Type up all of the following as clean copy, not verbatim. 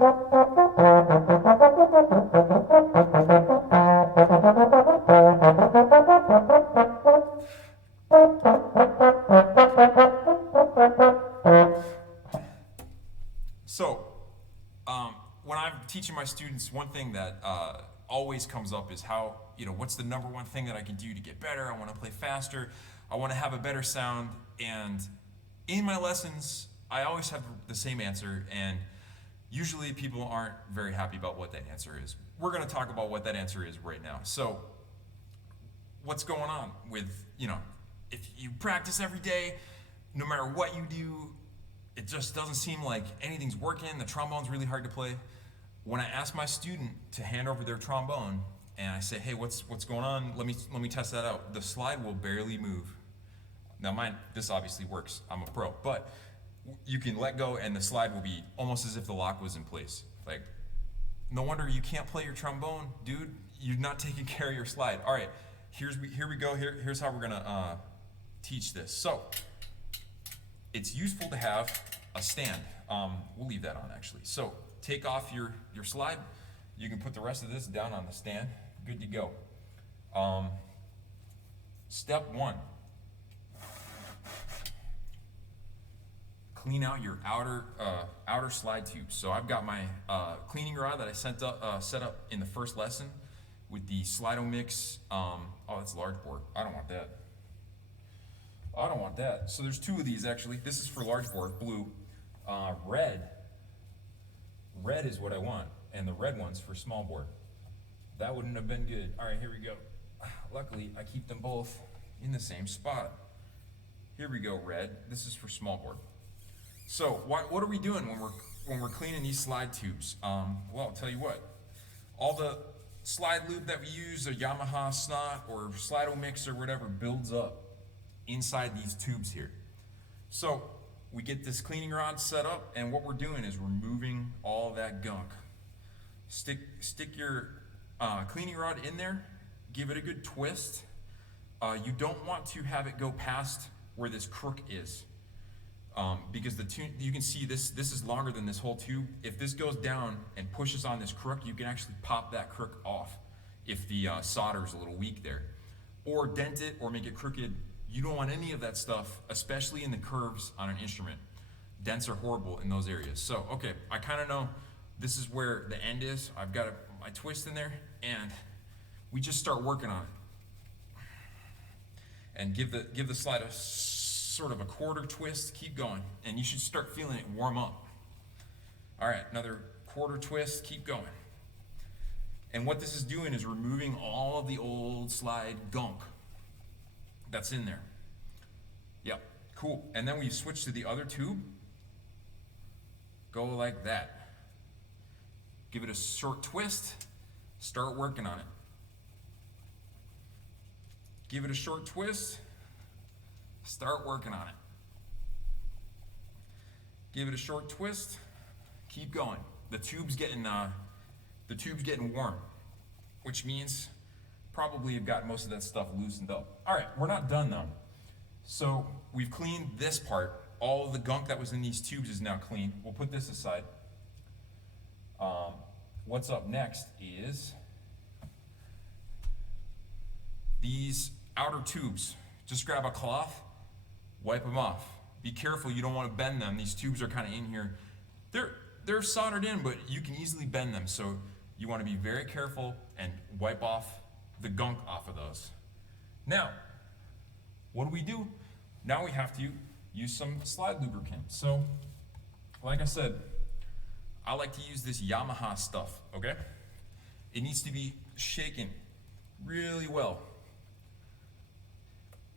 So, when I'm teaching my students, one thing that always comes up is how, what's the number one thing that I can do to get better? I want to play faster. I want to have a better sound. And in my lessons, I always have the same answer. And usually people aren't very happy about what that answer is. We're going to talk about what that answer is right now. So, what's going on with, if you practice every day, no matter what you do, it just doesn't seem like anything's working. The trombone's really hard to play. When I ask my student to hand over their trombone and I say, hey, what's going on? Let me test that out. The slide will barely move. Now this obviously works. I'm a pro, but you can let go and the slide will be almost as if the lock was in place. Like, no wonder you can't play your trombone, dude. You're not taking care of your slide. All right, here we go. Here's how we're gonna teach this. So, it's useful to have a stand. We'll leave that on actually. So take off your slide. You can put the rest of this down on the stand. Good to go. Step one. Clean out your outer slide tubes. So I've got my cleaning rod that I set up in the first lesson with the Slido mix. Oh, that's large bore. I don't want that. So there's two of these actually. This is for large bore, blue. Red is what I want, and the red one's for small bore. That wouldn't have been good. All right, here we go. Luckily, I keep them both in the same spot. Here we go, red. This is for small bore. So what are we doing when we're cleaning these slide tubes? Well, I'll tell you what. All the slide lube that we use, a Yamaha snot or Slido mix or whatever, builds up inside these tubes here. So we get this cleaning rod set up, and what we're doing is removing all that gunk. Stick your cleaning rod in there, give it a good twist. You don't want to have it go past where this crook is, because you can see this is longer than this whole tube. If this goes down and pushes on this crook, you can actually pop that crook off if the solder is a little weak there, or dent it or make it crooked. You don't want any of that stuff, especially in the curves on an instrument. Dents are horrible in those areas. So, okay, I kind of know this is where the end is. I've got my twist in there, and we just start working on it. And give the slide a sort of a quarter twist. Keep going, and you should start feeling it warm up. All right, another quarter twist. Keep going. And what this is doing is removing all of the old slide gunk that's in there. Yep, cool. And then we switch to the other tube. Go like that. Give it a short twist. Start working on it. Give it a short twist. Start working on it. Give it a short twist. Keep going. The tube's getting warm, which means probably you've got most of that stuff loosened up. All right, we're not done though. So we've cleaned this part. All of the gunk that was in these tubes is now clean. We'll put this aside. What's up next is these outer tubes. Just grab a cloth, wipe them off. Be careful, you don't want to bend them. These tubes are kind of in here. They're soldered in, but you can easily bend them. So you want to be very careful and wipe off the gunk off of those. Now, what do? Now we have to use some slide lubricant. So, like I said, I like to use this Yamaha stuff, okay? It needs to be shaken really well.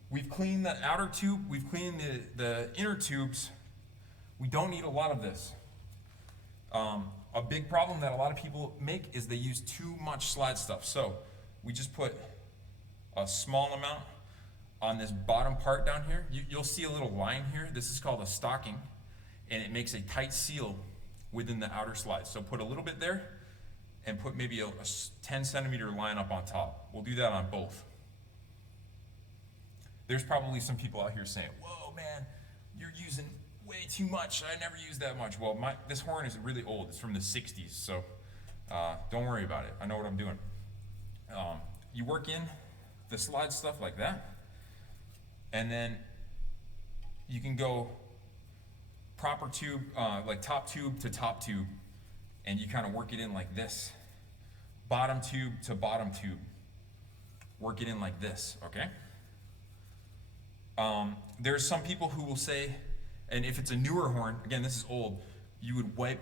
We've cleaned the outer tube, we've cleaned the inner tubes. We don't need a lot of this. A big problem that a lot of people make is they use too much slide stuff. So we just put a small amount on this bottom part down here. You'll see a little line here. This is called a stocking, and it makes a tight seal within the outer slide. So put a little bit there, and put maybe a 10 centimeter line up on top. We'll do that on both. There's probably some people out here saying, whoa man, you're using way too much. I never use that much. Well, this horn is really old. It's from the 60s, so don't worry about it. I know what I'm doing. You work in the slide stuff like that, and then you can go proper tube, like top tube to top tube, and you kind of work it in like this. Bottom tube to bottom tube. Work it in like this, okay? There's some people who will say, and if it's a newer horn, again, this is old, you would wipe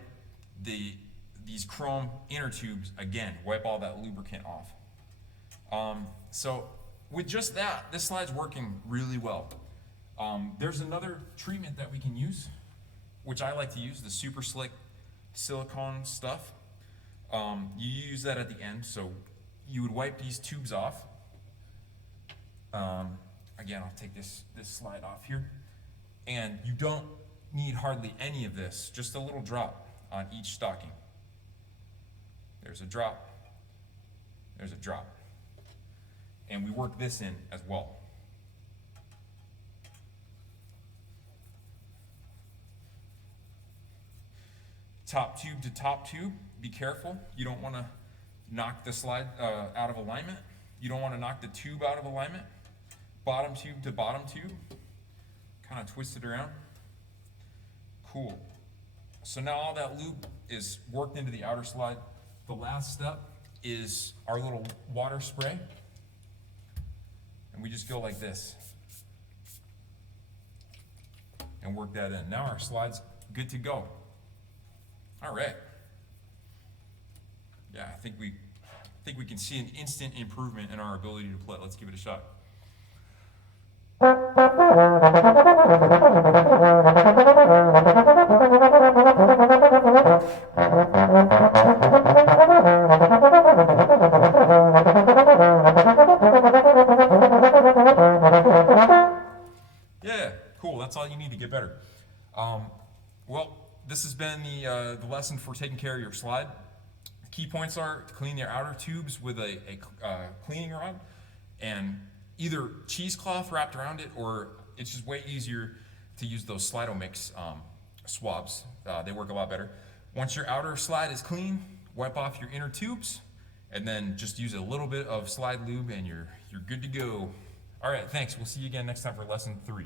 these chrome inner tubes again, wipe all that lubricant off. So with just that, this slide's working really well. There's another treatment that we can use, which I like to use, the super slick silicone stuff. You use that at the end, so you would wipe these tubes off. Again, I'll take this slide off here. And you don't need hardly any of this, just a little drop on each stocking. There's a drop, there's a drop. And we work this in as well. Top tube to top tube, be careful. You don't want to knock the slide out of alignment. You don't want to knock the tube out of alignment. Bottom tube to bottom tube, kind of twist it around. Cool. So now all that lube is worked into the outer slide. The last step is our little water spray. And we just go like this and work that in. Now our slide's good to go. All right. Yeah, I think we can see an instant improvement in our ability to play. Let's give it a shot. Yeah, cool. That's all you need to get better. Well, this has been the lesson for taking care of your slide. The key points are to clean your outer tubes with a cleaning rod, and either cheesecloth wrapped around it, or it's just way easier to use those Slido-Mix swabs. They work a lot better. Once your outer slide is clean, wipe off your inner tubes, and then just use a little bit of slide lube, and you're good to go. All right, thanks. We'll see you again next time for lesson 3.